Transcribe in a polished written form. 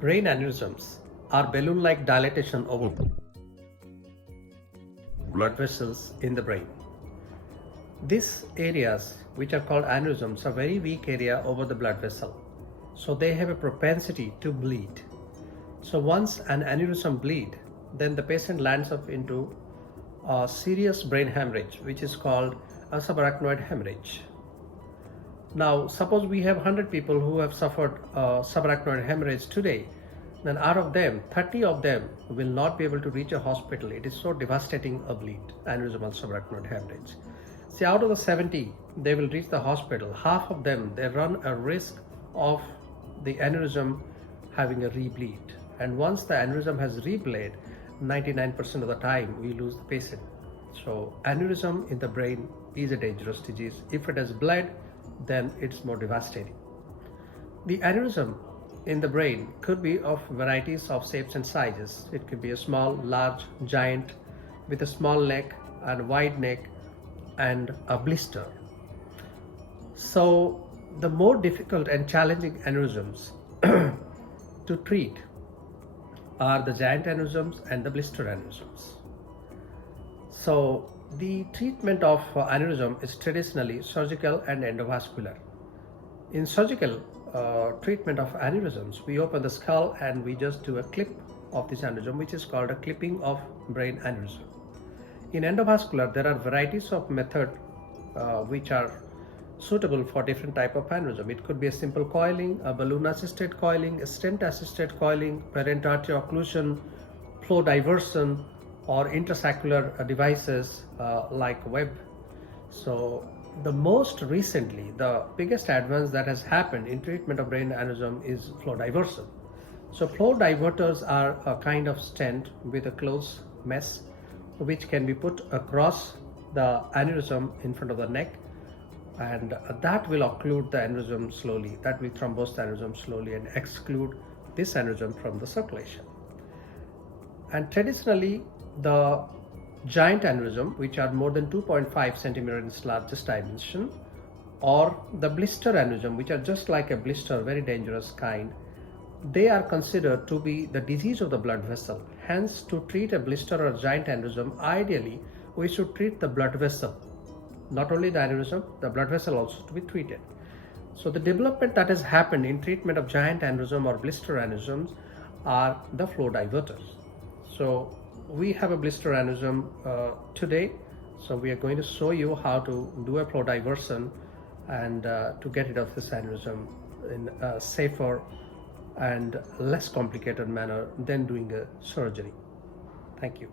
Brain aneurysms are balloon-like dilatation over blood vessels in the brain. These areas, which are called aneurysms, are very weak area over the blood vessel. So they have a propensity to bleed. So once an aneurysm bleed, then the patient lands up into a serious brain hemorrhage, which is called a subarachnoid hemorrhage. Now, suppose we have 100 people who have suffered subarachnoid hemorrhage today, then out of them, 30 of them will not be able to reach a hospital. It is so devastating a bleed, aneurysmal subarachnoid hemorrhage. See, out of the 70, they will reach the hospital. Half of them, they run a risk of the aneurysm having a rebleed. And once the aneurysm has rebled, 99% of the time, we lose the patient. So aneurysm in the brain is a dangerous disease. If it has bled, then it's more devastating. The aneurysm in the brain could be of varieties of shapes and sizes. It could be a small, large, giant, with a small neck and wide neck and a blister. So the more difficult and challenging aneurysms to treat are the giant aneurysms and the blister aneurysms. So the treatment of aneurysm is traditionally surgical and endovascular. In surgical treatment of aneurysms, we open the skull and we just do a clip of this aneurysm, which is called a clipping of brain aneurysm. In endovascular, there are varieties of methods which are suitable for different type of aneurysm. It could be a simple coiling, a balloon-assisted coiling, a stent-assisted coiling, parent artery occlusion, flow diversion, or intrasaccular devices like web. So the most recently, the biggest advance that has happened in treatment of brain aneurysm is flow diversion. So flow diverters are a kind of stent with a closed mesh which can be put across the aneurysm in front of the neck, and that will occlude the aneurysm slowly, that will thrombose the aneurysm slowly and exclude this aneurysm from the circulation. And traditionally, the giant aneurysm, which are more than 2.5 centimeter in its largest dimension, or the blister aneurysm, which are just like a blister, very dangerous kind, they are considered to be the disease of the blood vessel. Hence, to treat a blister or giant aneurysm, ideally we should treat the blood vessel, not only the aneurysm, the blood vessel also to be treated. So the development that has happened in treatment of giant aneurysm or blister aneurysms are the flow diverters. So we have a blister aneurysm today, so we are going to show you how to do a flow diversion and to get rid of this aneurysm in a safer and less complicated manner than doing a surgery. Thank you.